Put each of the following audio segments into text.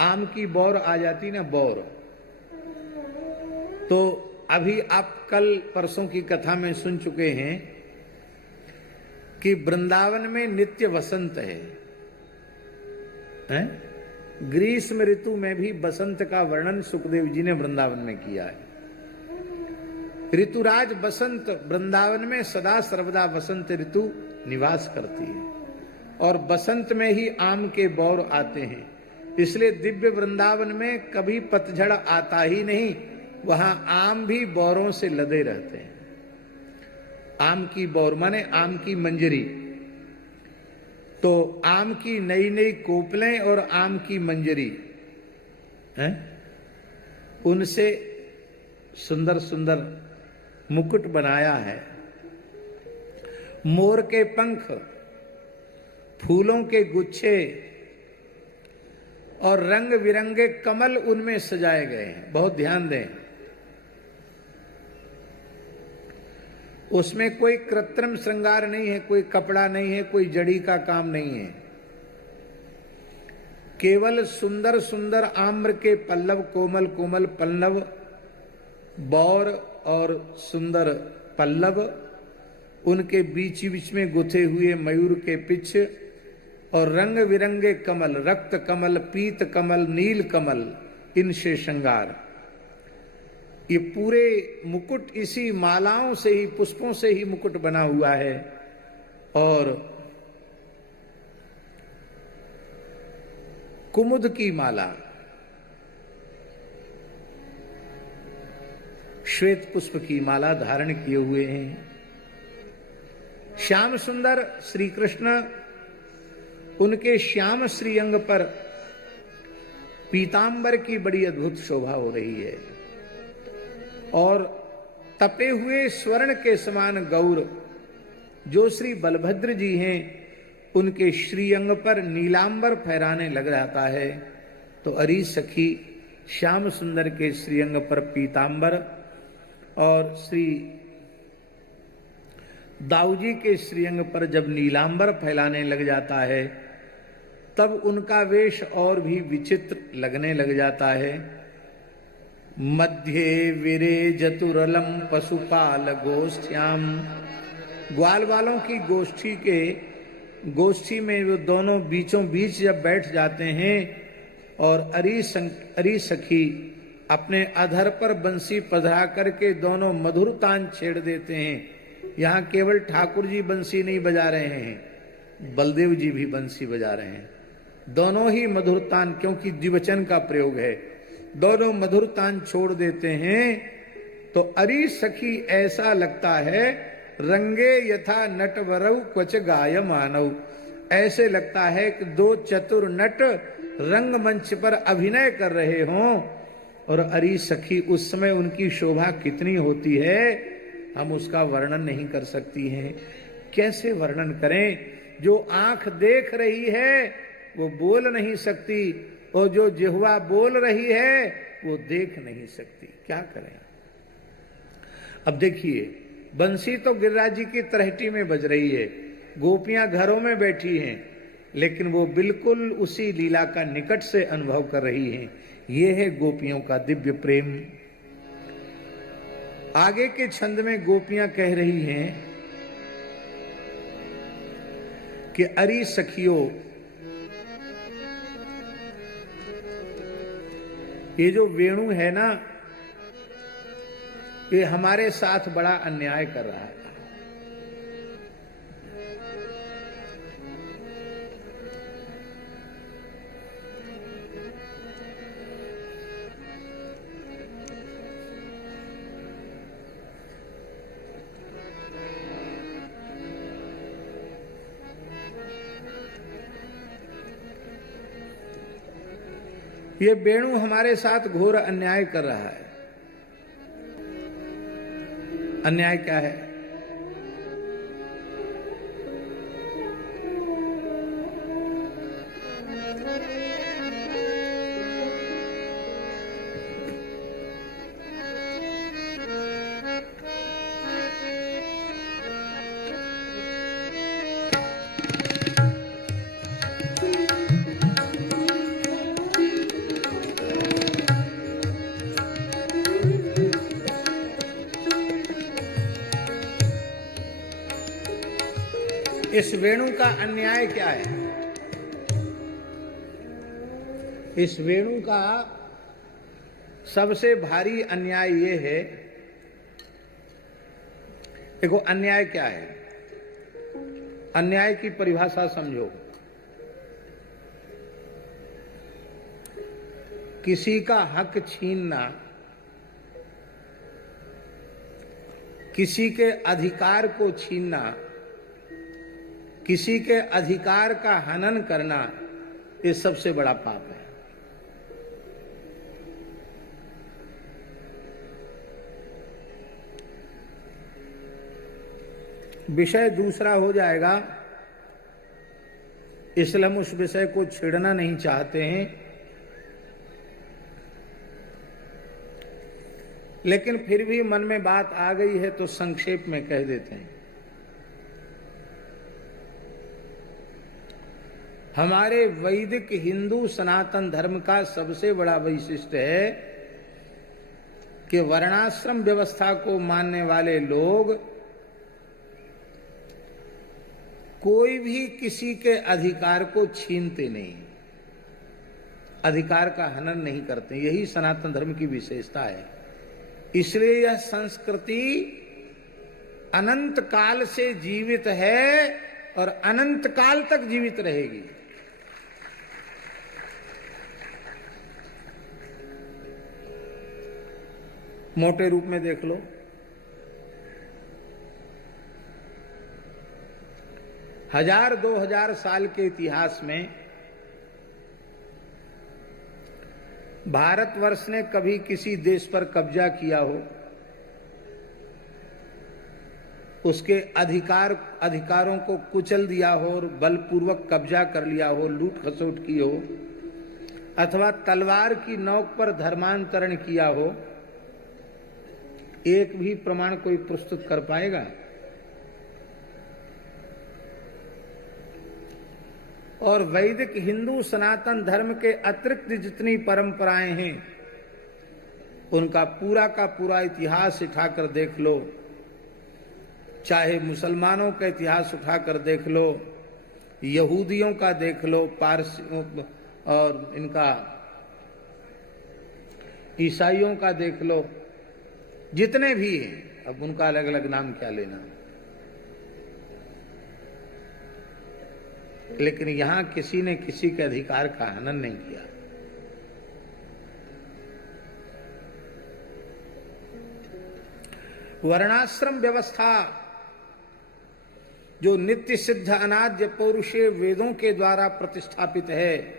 आम की बौर आ जाती ना, बौर, तो अभी आप कल परसों की कथा में सुन चुके हैं कि वृंदावन में नित्य वसंत है? ग्रीष्म ऋतु में भी बसंत का वर्णन सुखदेव जी ने वृंदावन में किया है। ऋतुराज बसंत वृंदावन में सदा सर्वदा बसंत ऋतु निवास करती है और बसंत में ही आम के बौर आते हैं। इसलिए दिव्य वृंदावन में कभी पतझड़ आता ही नहीं, वहां आम भी बौरों से लदे रहते हैं। आम की बौर माने आम की मंजरी, तो आम की नई नई कोपलें और आम की मंजरी हैं, उनसे सुंदर सुंदर मुकुट बनाया है। मोर के पंख, फूलों के गुच्छे और रंग बिरंगे कमल उनमें सजाए गए हैं। बहुत ध्यान दें, उसमें कोई कृत्रिम श्रृंगार नहीं है, कोई कपड़ा नहीं है, कोई जड़ी का काम नहीं है। केवल सुंदर सुंदर आम्र के पल्लव, कोमल कोमल पल्लव, बौर और सुंदर पल्लव, उनके बीच बीच में गुथे हुए मयूर के पिछ और रंग बिरंगे कमल, रक्त कमल, पीत कमल, नील कमल, इनसे श्रृंगार। ये पूरे मुकुट इसी मालाओं से ही, पुष्पों से ही मुकुट बना हुआ है। और कुमुद की माला, श्वेत पुष्प की माला धारण किए हुए हैं। श्याम सुंदर श्री कृष्ण, उनके श्याम श्रीअंग पर पीतांबर की बड़ी अद्भुत शोभा हो रही है और तपे हुए स्वर्ण के समान गौर जो श्री बलभद्र जी हैं, उनके श्रीअंग पर नीलांबर फहराने लग जाता है। तो अरी सखी श्याम सुंदर के श्रीअंग पर पीतांबर और श्री दाऊजी के श्रीअंग पर जब नीलांबर फैलाने लग जाता है, तब उनका वेश और भी विचित्र लगने लग जाता है। मध्य विरे जतुरलम पशुपाल गोष्ठ्याम, ग्वाल वालों की गोष्ठी में वो दोनों बीचों बीच जब बैठ जाते हैं और अरी सखी अपने अधर पर बंसी पधरा करके दोनों मधुर तान छेड़ देते हैं। यहाँ केवल ठाकुर जी बंसी नहीं बजा रहे हैं, बलदेव जी भी बंसी बजा रहे हैं। दोनों ही मधुर तान, क्योंकि द्विवचन का प्रयोग है, दोनों मधुर तान छोड़ देते हैं। तो अरी सखी ऐसा लगता है रंगे यथा नटवरऊ क्वच गाय मानव, ऐसे लगता है कि दो चतुर नट रंगमंच पर अभिनय कर रहे हों। और अरी सखी उस समय उनकी शोभा कितनी होती है, हम उसका वर्णन नहीं कर सकती हैं। कैसे वर्णन करें? जो आंख देख रही है वो बोल नहीं सकती, और जो जिह्वा बोल रही है वो देख नहीं सकती। क्या करें? अब देखिए, बंसी तो गिरिराज जी की तलहटी में बज रही है, गोपियां घरों में बैठी हैं, लेकिन वो बिल्कुल उसी लीला का निकट से अनुभव कर रही हैं। ये है गोपियों का दिव्य प्रेम। आगे के छंद में गोपियां कह रही हैं कि अरी सखियों, ये जो वेणु है ना, ये हमारे साथ बड़ा अन्याय कर रहा है। ये वेणु हमारे साथ घोर अन्याय कर रहा है। अन्याय क्या है? इस वेणु का अन्याय क्या है? इस वेणु का सबसे भारी अन्याय ये है, देखो अन्याय क्या है? अन्याय की परिभाषा समझो। किसी का हक छीनना, किसी के अधिकार को छीनना, किसी के अधिकार का हनन करना, ये सबसे बड़ा पाप है। विषय दूसरा हो जाएगा, इसलिए हम उस विषय को छेड़ना नहीं चाहते हैं, लेकिन फिर भी मन में बात आ गई है तो संक्षेप में कह देते हैं। हमारे वैदिक हिंदू सनातन धर्म का सबसे बड़ा वैशिष्ट्य है कि वर्णाश्रम व्यवस्था को मानने वाले लोग कोई भी किसी के अधिकार को छीनते नहीं, अधिकार का हनन नहीं करते। यही सनातन धर्म की विशेषता है। इसलिए यह संस्कृति अनंत काल से जीवित है और अनंत काल तक जीवित रहेगी। मोटे रूप में देख लो, हजार 2000 साल के इतिहास में भारतवर्ष ने कभी किसी देश पर कब्जा किया हो, उसके अधिकारों को कुचल दिया हो और बलपूर्वक कब्जा कर लिया हो, लूट खसोट की हो, अथवा तलवार की नोक पर धर्मांतरण किया हो, एक भी प्रमाण कोई प्रस्तुत कर पाएगा? और वैदिक हिंदू सनातन धर्म के अतिरिक्त जितनी परंपराएं हैं, उनका पूरा का पूरा इतिहास उठाकर देख लो, चाहे मुसलमानों का इतिहास उठाकर देख लो, यहूदियों का देख लो, पारसियों और इनका ईसाइयों का देख लो, जितने भी हैं, अब उनका अलग अलग नाम क्या लेना, लेकिन यहां किसी ने किसी के अधिकार का हनन नहीं किया। वर्णाश्रम व्यवस्था जो नित्य सिद्ध अनाद्य पौरुषेय वेदों के द्वारा प्रतिष्ठापित है,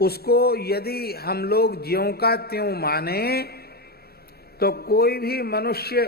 उसको यदि हम लोग ज्यों का त्यों माने तो कोई भी मनुष्य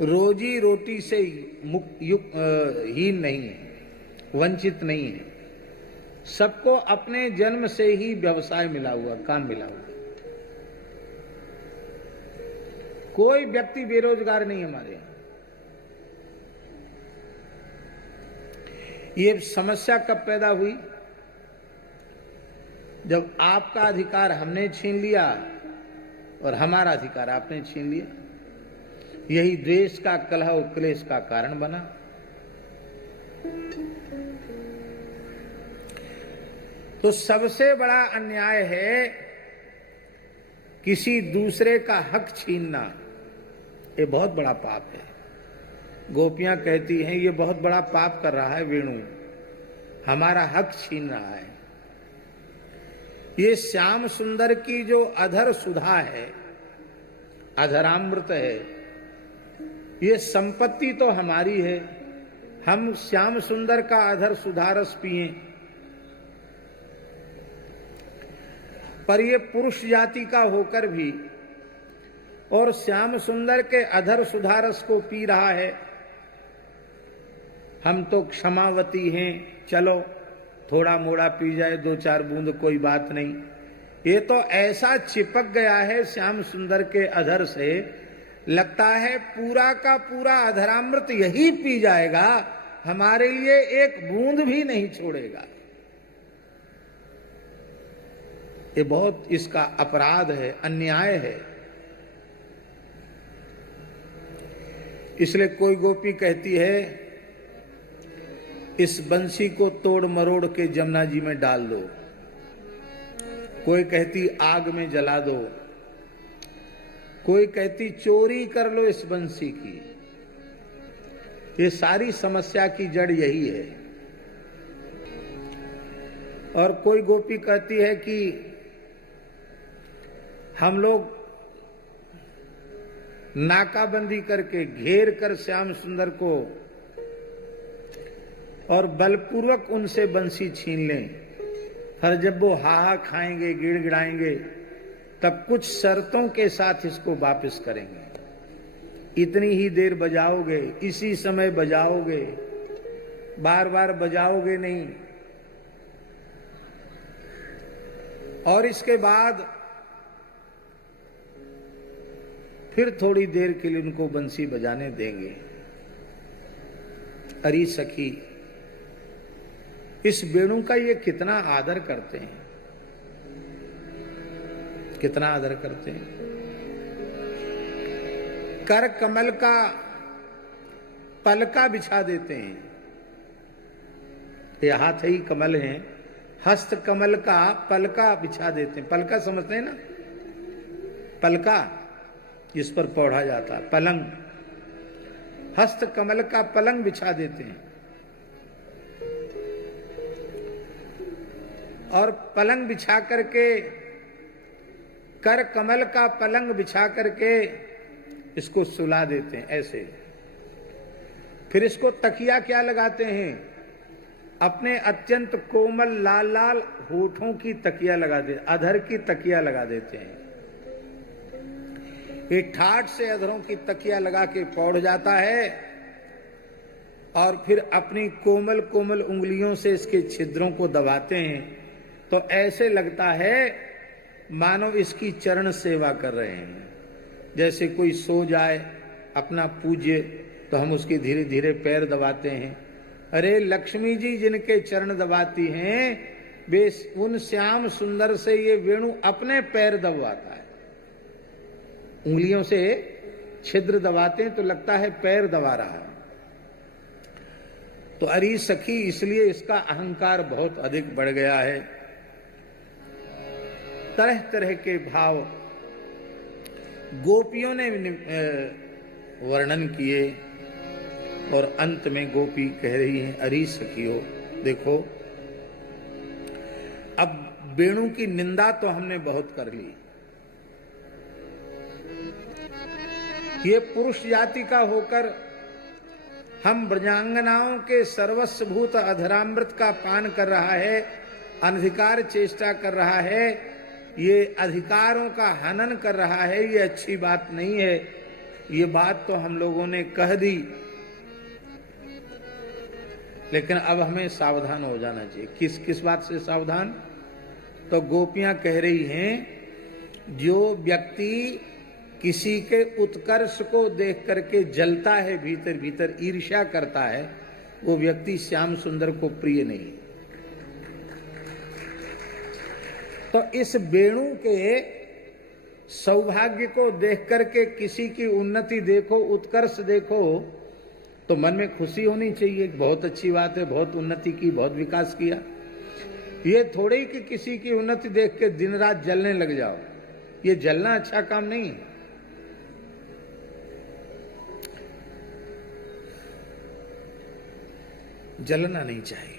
रोजी रोटी से हीन नहीं है, वंचित नहीं है। सबको अपने जन्म से ही व्यवसाय मिला हुआ, काम मिला हुआ। कोई व्यक्ति बेरोजगार नहीं हमारे यहां। ये समस्या कब पैदा हुई? जब आपका अधिकार हमने छीन लिया और हमारा अधिकार आपने छीन लिया। यही द्वेष का, कलह और क्लेश का कारण बना। तो सबसे बड़ा अन्याय है किसी दूसरे का हक छीनना। ये बहुत बड़ा पाप है। गोपियां कहती हैं ये बहुत बड़ा पाप कर रहा है वेणु, हमारा हक छीन रहा है। ये श्याम सुंदर की जो अधर सुधा है, अधरामृत है, ये संपत्ति तो हमारी है। हम श्याम सुंदर का अधर सुधारस पिए, पर ये पुरुष जाति का होकर भी और श्याम सुंदर के अधर सुधारस को पी रहा है। हम तो क्षमावती हैं, चलो थोड़ा मोड़ा पी जाए, 2-4 बूंद, कोई बात नहीं। ये तो ऐसा चिपक गया है श्याम सुंदर के अधर से, लगता है पूरा का पूरा अधरामृत यही पी जाएगा, हमारे लिए एक बूंद भी नहीं छोड़ेगा। ये बहुत इसका अपराध है, अन्याय है। इसलिए कोई गोपी कहती है इस बंसी को तोड़ मरोड़ के जमुना जी में डाल दो, कोई कहती आग में जला दो, कोई कहती चोरी कर लो इस बंसी की। ये सारी समस्या की जड़ यही है। और कोई गोपी कहती है कि हम लोग नाकाबंदी करके घेर कर श्याम सुंदर को और बलपूर्वक उनसे बंसी छीन लें, पर जब वो हाहा खाएंगे गिड़गिड़ाएंगे तब कुछ शर्तों के साथ इसको वापस करेंगे। इतनी ही देर बजाओगे, इसी समय बजाओगे, बार बार बजाओगे नहीं। और इसके बाद फिर थोड़ी देर के लिए उनको बंसी बजाने देंगे। अरे सखी, इस वेणु का ये कितना आदर करते हैं, कितना आदर करते हैं। कर कमल का पलका बिछा देते हैं। ये हाथ ही कमल हैं, हस्त कमल का पलका बिछा देते हैं। पलका समझते हैं ना, पलका जिस पर पौधा जाता है, पलंग। हस्त कमल का पलंग बिछा देते हैं। और पलंग बिछा करके, कर कमल का पलंग बिछा करके इसको सुला देते हैं ऐसे। फिर इसको तकिया क्या लगाते हैं, अपने अत्यंत कोमल लाल लाल होठों की तकिया लगा देते, अधर की तकिया लगा देते हैं। ये ठाठ से अधरों की तकिया लगा के पौड़ जाता है और फिर अपनी कोमल कोमल उंगलियों से इसके छिद्रों को दबाते हैं, तो ऐसे लगता है मानो इसकी चरण सेवा कर रहे हैं। जैसे कोई सो जाए अपना पूज्य, तो हम उसके धीरे धीरे पैर दबाते हैं। अरे लक्ष्मी जी जिनके चरण दबाती हैं, वे उन श्याम सुंदर से ये वेणु अपने पैर दबाता है। उंगलियों से छिद्र दबाते हैं तो लगता है पैर दबा रहा है। तो अरे सखी, इसलिए इसका अहंकार बहुत अधिक बढ़ गया है। तरह तरह के भाव गोपियों ने वर्णन किए और अंत में गोपी कह रही है, अरे सखियो देखो, अब वेणु की निंदा तो हमने बहुत कर ली। ये पुरुष जाति का होकर हम ब्रजांगनाओं के सर्वस्वभूत अधरामृत का पान कर रहा है, अनधिकार चेष्टा कर रहा है, ये अधिकारों का हनन कर रहा है, ये अच्छी बात नहीं है। ये बात तो हम लोगों ने कह दी, लेकिन अब हमें सावधान हो जाना चाहिए। किस किस बात से सावधान? तो गोपियां कह रही हैं, जो व्यक्ति किसी के उत्कर्ष को देख करके जलता है, भीतर भीतर ईर्ष्या करता है, वो व्यक्ति श्याम सुंदर को प्रिय नहीं। तो इस वेणु के सौभाग्य को देख करके किसी की उन्नति देखो, उत्कर्ष देखो, तो मन में खुशी होनी चाहिए। बहुत अच्छी बात है, बहुत उन्नति की, बहुत विकास किया। ये थोड़े ही कि किसी की उन्नति देख के दिन रात जलने लग जाओ। ये जलना अच्छा काम नहीं है। जलना नहीं चाहिए।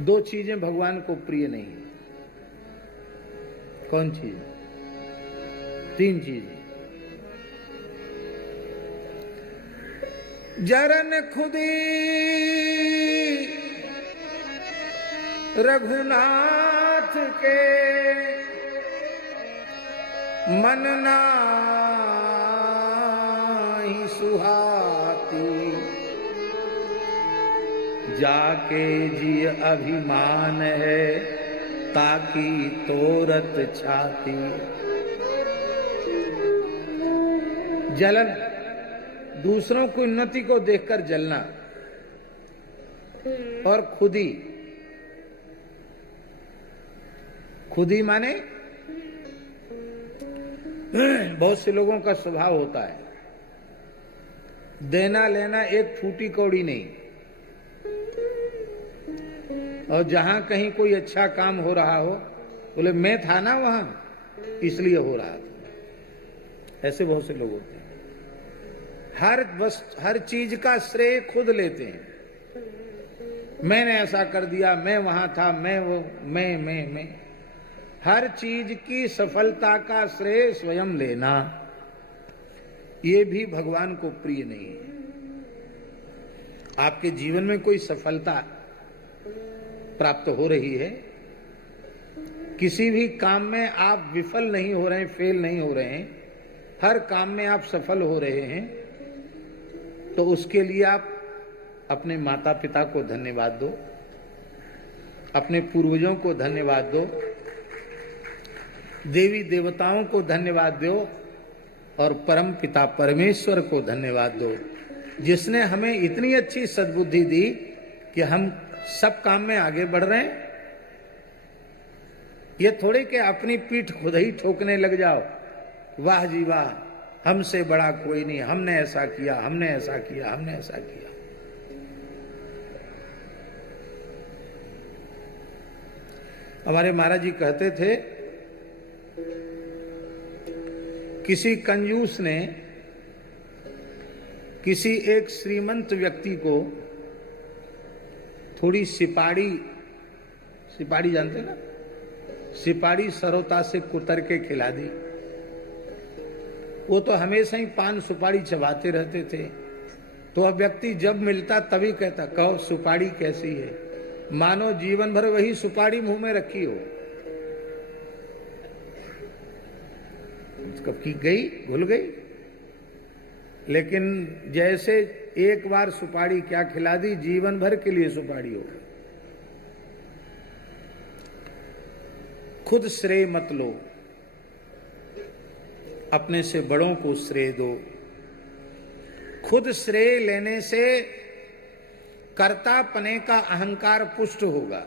दो चीजें भगवान को प्रिय नहीं है। कौन चीज? तीन चीजें। जरन खुदी रघुनाथ के, मन नाहि सुहाती, जाके जिय अभिमान है, ताकि तोरत छाती। जलन, दूसरों की उन्नति को देखकर जलना, और खुदी, खुद ही माने बहुत से लोगों का स्वभाव होता है देना लेना एक फूटी कौड़ी नहीं, और जहां कहीं कोई अच्छा काम हो रहा हो बोले मैं था ना वहां इसलिए हो रहा था। ऐसे बहुत से लोग होते हैं, हर चीज का श्रेय खुद लेते हैं। मैंने ऐसा कर दिया, मैं वहां था, मैं वो, मैं हर चीज की सफलता का श्रेय स्वयं लेना, ये भी भगवान को प्रिय नहीं है। आपके जीवन में कोई सफलता प्राप्त हो रही है, किसी भी काम में आप विफल नहीं हो रहे हैं, फेल नहीं हो रहे हैं, हर काम में आप सफल हो रहे हैं, तो उसके लिए आप अपने माता पिता को धन्यवाद दो, अपने पूर्वजों को धन्यवाद दो, देवी देवताओं को धन्यवाद दो और परम पिता परमेश्वर को धन्यवाद दो, जिसने हमें इतनी अच्छी सद्बुद्धि दी कि हम सब काम में आगे बढ़ रहे हैं। ये थोड़े कि अपनी पीठ खुद ही ठोकने लग जाओ, वाह जी वाह हमसे बड़ा कोई नहीं, हमने ऐसा किया, हमने ऐसा किया, हमने ऐसा किया। हमारे महाराज जी कहते थे, किसी कंजूस ने किसी एक श्रीमंत व्यक्ति को थोड़ी सिपाड़ी जानते ना, सिपाड़ी सरोता से कुतर के खिला दी। वो तो हमेशा ही पान सुपारी चबाते रहते थे, तो अब व्यक्ति जब मिलता तभी कहता कहो सुपारी कैसी है, मानो जीवन भर वही सुपारी मुंह में रखी हो। कब की गई घुल गई, लेकिन जैसे एक बार सुपारी क्या खिला दी, जीवन भर के लिए सुपारी हो गई। खुद श्रेय मत लो, अपने से बड़ों को श्रेय दो। खुद श्रेय लेने से कर्तापने का अहंकार पुष्ट होगा।